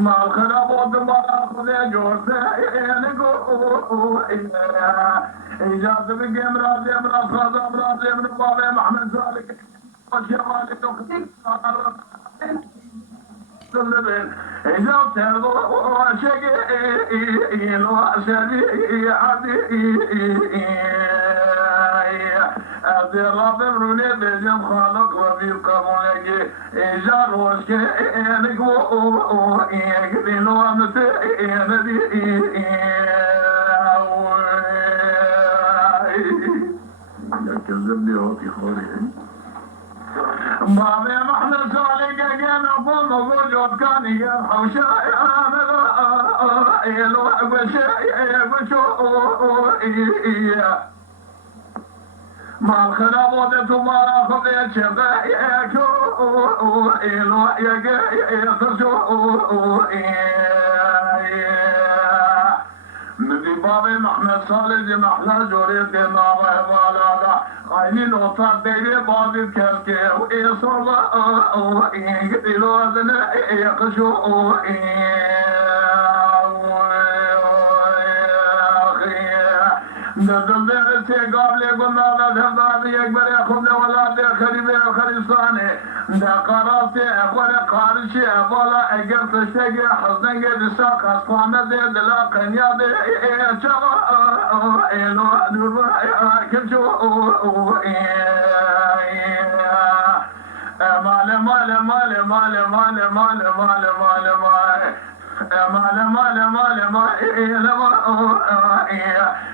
ما الخراب ودمار خذ جوزه ينقو إجازة بقيم راضي من أفراد راضي من بابي محمد ذلك وشمال تقديم سلبين إذا ترضوا شقي وشري عدي أبدي رابي بروني بجم خالق وبيبقى مونيكي إجار وشكي إنك وإيقدي لو أمتي إندي كذب لي هوتي خوري بابي محمد صالح كان أبو وجود كان يحوشا يلو ما الخراب ودتو ما أخذ يشبعيك يلو يخرجو مدي بابي محمد صالح محلى جوريت ما وهوالا عيني نوصل ديري بابي كالكي وإيصال يقتلو أذن يقشو نزل دير سے قابل قلنا لذهب يكبر يخبل ولا دير خريبه وخريصانه دا قرار سے اخوان قارش اولا اگر تشتگی حزنگ دساق اصلانه دي دلا قنیا دي چوا ایلو دور کمشو مال مال مال مال مال مال مال مال مال مال مال مال مال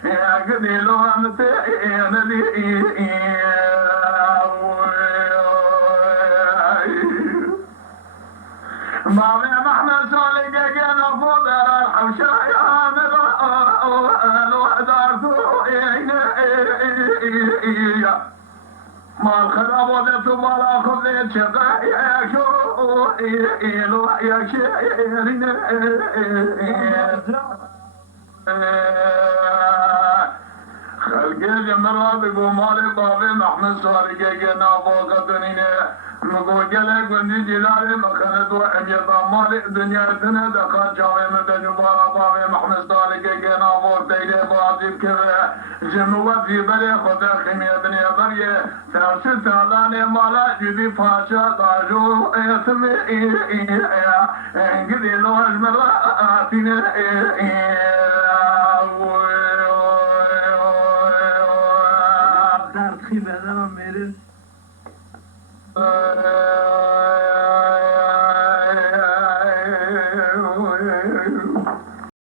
يا قدي لو أنت نبي مامي محمد صالح كان فوق الحوشة يا ما الخراب ودت ولا خذ شقايا شو إلو يا شيرين خلقي جمرات بمال بابي محمد صالح كان فوق الدنيا مقوجلك وندي جلالي مخنت وحجة مال الدنيا سنة دخل شاوي من دجبارا بابي محمد صالح كان فوق تيجي بازيب كذا جنوب في بري خدا خمية بني بري ترسل تهلاني مالا جدي فاشا داجو اسمي انقذي لو اجمراتين